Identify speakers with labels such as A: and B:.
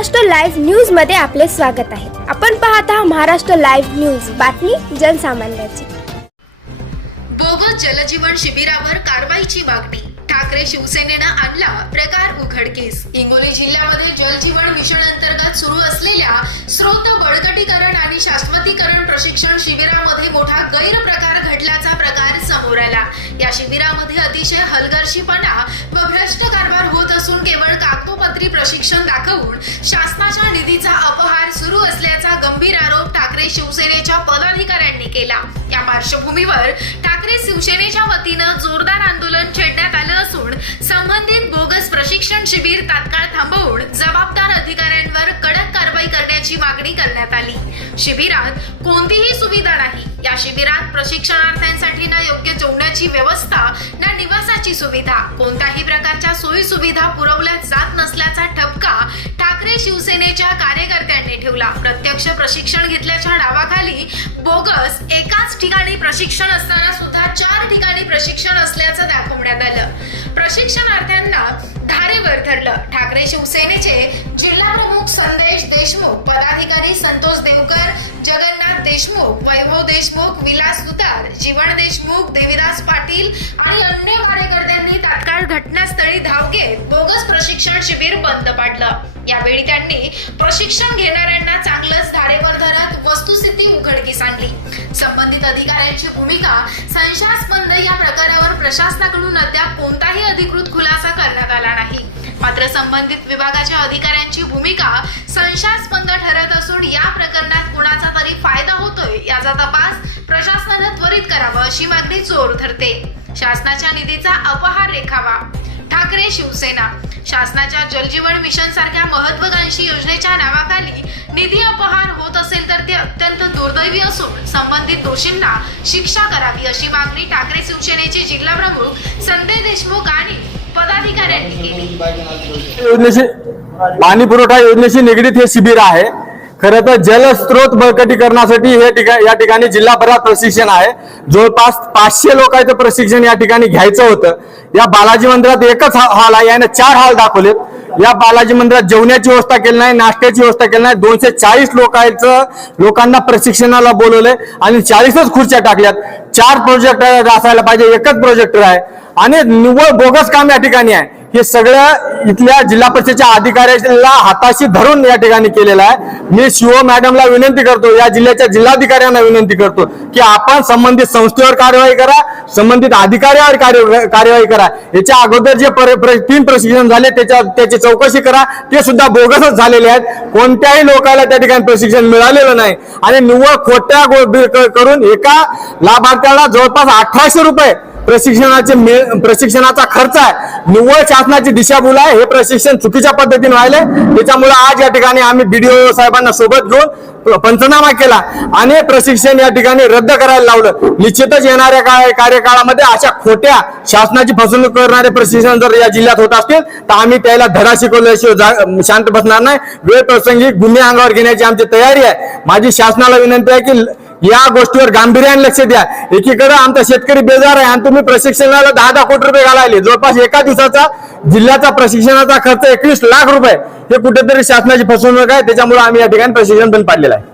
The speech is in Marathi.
A: महाराष्ट्र लाईव्ह न्यूजमध्ये आपले स्वागत आहे. आपण पाहत आहात महाराष्ट्र लाईव्ह न्यूज. बातमी जनसामान्याची.
B: बोगस जलजीवन शिबिरावर कारवाईची मागणी. ठाकरे शिवसेनेनं आणला प्रकार उघडकीस हिंगोली जिल्ह्यामध्ये जलजीवन मिशन अंतर्गत सुरू असलेल्या स्रोत बळकटीकरण आणि शाश्वतीकरण प्रशिक्षण शिबिरामध्ये मोठा गैरप्रकार घडल्याचा प्रकार समोर आला. या शिबिरामध्ये अतिशय हलगर्जीपणा व भ्रष्ट कारभार होत असून केवळ कागदोपत्री प्रशिक्षण दाखवून शासनाच्या निधीचा अपहार सुरू असल्याचा गंभीर आरोप ठाकरे शिवसेनेच्या पदाधिकाऱ्यांनी केला. या पार्श्वभूमीवर ठाकरे शिवसेनेच्या वतीनं जोरदार आंदोलन छेडण्यात आलं असून संबंधित बोगस प्रशिक्षण शिबिर तात्काळ थांबवून जबाबदार अधिकाऱ्यांवर कडक कारवाई करण्याची मागणी करण्यात आली. शिबिरात कोणतीही सुविधा नाही. या शिबिरात प्रशिक्षणार्थ्यांसाठी ना योग्य जेवणाची व्यवस्था ना निवासाची सुविधा. कोणत्याही प्रकारच्या सोयी सुविधा पुरवल्या जात नसल्याचा ठपका ठाकरे शिवसेनेच्या कार्यकर्त्यांनी ठेवला. प्रत्यक्ष प्रशिक्षण घेतल्याच्या नावाखाली बोगस एकाच ठिकाणी प्रशिक्षण असताना सुद्धा चार ठिकाणी प्रशिक्षण असल्याचं दाखवण्यात आलं. प्रशिक्षणार्थ्यांना धारेवर धरलं. ठाकरे शिवसेना देशमुख पदाधिकारी संतोष देवकर जगन्नाथ देशमुख वैभव देशमुख विलास सुतार जीवन देशमुख देविदास पाटील आणि अन्य कार्यकर्त्यांनी तात्काळ घटनास्थळी धाव घेत बोगस प्रशिक्षण शिबिर बंद पाडलं. यावेळी त्यांनी प्रशिक्षण घेणाऱ्यांना चांगलंच धारेवर धरत वस्तुस्थिती उघडकीस आणली. संबंधित अधिकाऱ्यांची भूमिका संशयास्पद या प्रकारावर प्रशासनाकडून अद्याप कोणताही अधिकृत खुलासा करण्यात आला नाही. मात्र संबंधित विभागाच्या अधिकाऱ्यांची भूमिका संशयास्पद ठरत असून या प्रकरणात कुणाचा तरी फायदा होतोय याचा तपास प्रशासनानं त्वरित करावा अशी मागणी जोर धरते. शासनाच्या निधीचा अपहार रेखावा. ठाकरे शिवसेना. शासनाच्या जलजीवन मिशन सारख्या महत्वाकांक्षी योजनेच्या नावाखाली निधी अपहार होत असेल तर ते अत्यंत दुर्दैवी असून संबंधित दोषींना शिक्षा करावी अशी मागणी ठाकरे शिवसेनेचे जिल्हा प्रमुख संजय देशमुख आणि
C: योजनेशी पाणी पुरवठा योजनेशी निगडीत हे शिबिर आहे. खरं तर जलस्रोत बळकटीकरणासाठी हे ठिकाण या ठिकाणी जिल्हाभरात प्रशिक्षण आहे. जवळपास पाचशे लोकांचं प्रशिक्षण या ठिकाणी घ्यायचं होतं. या बालाजी मंदिरात एकच हा- हॉल आहे. याने चार हॉल दाखवलेत. या बालाजी मंदिरात जेवण्याची व्यवस्था केली नाही नाश्त्याची व्यवस्था केली नाही. दोनशे चाळीस लोकांचं लोकांना प्रशिक्षणाला बोलवलंय आणि चाळीसच खुर्च्या टाकल्यात. चार प्रोजेक्टर असायला पाहिजे एकच प्रोजेक्टर आहे. आणि निव्वळ बोगस काम या ठिकाणी आहे. हे सगळं इथल्या जिल्हा परिषदेच्या अधिकाऱ्याला हाताशी धरून या ठिकाणी केलेलं आहे. मी शिव मॅडमला विनंती करतो या जिल्ह्याच्या जिल्हाधिकाऱ्यांना विनंती करतो की आपण संबंधित संस्थेवर कारवाई करा संबंधित अधिकाऱ्यावर कार्य- कार्यवाही करा. याच्या अगोदर जे पर- प्र- तीन प्रशिक्षण झाले त्याच्या त्याची चौकशी करा. ते सुद्धा बोगसच झालेले आहेत. कोणत्याही लोकांना त्या ठिकाणी प्रशिक्षण मिळालेलं नाही. आणि निव्वळ खोट्या गो- करून एका लाभार्थ्याला जवळपास अठराशे रुपये प्रशिक्षणाचे प्रशिक्षणाचा खर्च आहे. निव्वळ शासनाची दिशाभूल आहे. हे प्रशिक्षण चुकीच्या पद्धतीने व्हायले त्याच्यामुळे आज या ठिकाणी आम्ही बीडीओ साहेबांना सोबत घेऊन पंचनामा केला आणि प्रशिक्षण या ठिकाणी रद्द करायला लावलं. निश्चितच येणाऱ्या कार्यकाळामध्ये अशा खोट्या शासनाची फसवणूक करणारे प्रशिक्षण जर या जिल्ह्यात होत असतील तर आम्ही त्याला धडा शिकवल्याशिवाय जा- शांत बसणार नाही. वेळ प्रसंगी गुन्हे अंगावर घेण्याची आमची तयारी आहे. माझी शासनाला विनंती आहे की या गोष्टीवर गांभीर्याने लक्ष द्या. एकीकडे आमचा शेतकरी बेजार आहे आणि तुम्ही प्रशिक्षणाला दहा दहा कोटी रुपये घालायले. जवळपास एका दिवसाचा जिल्ह्याचा प्रशिक्षणाचा खर्च एकवीस लाख रुपये. हे कुठेतरी शासनाची फसवणूक आहे. त्याच्यामुळे आम्ही या ठिकाणी प्रशिक्षण बंद पाडलेलं आहे.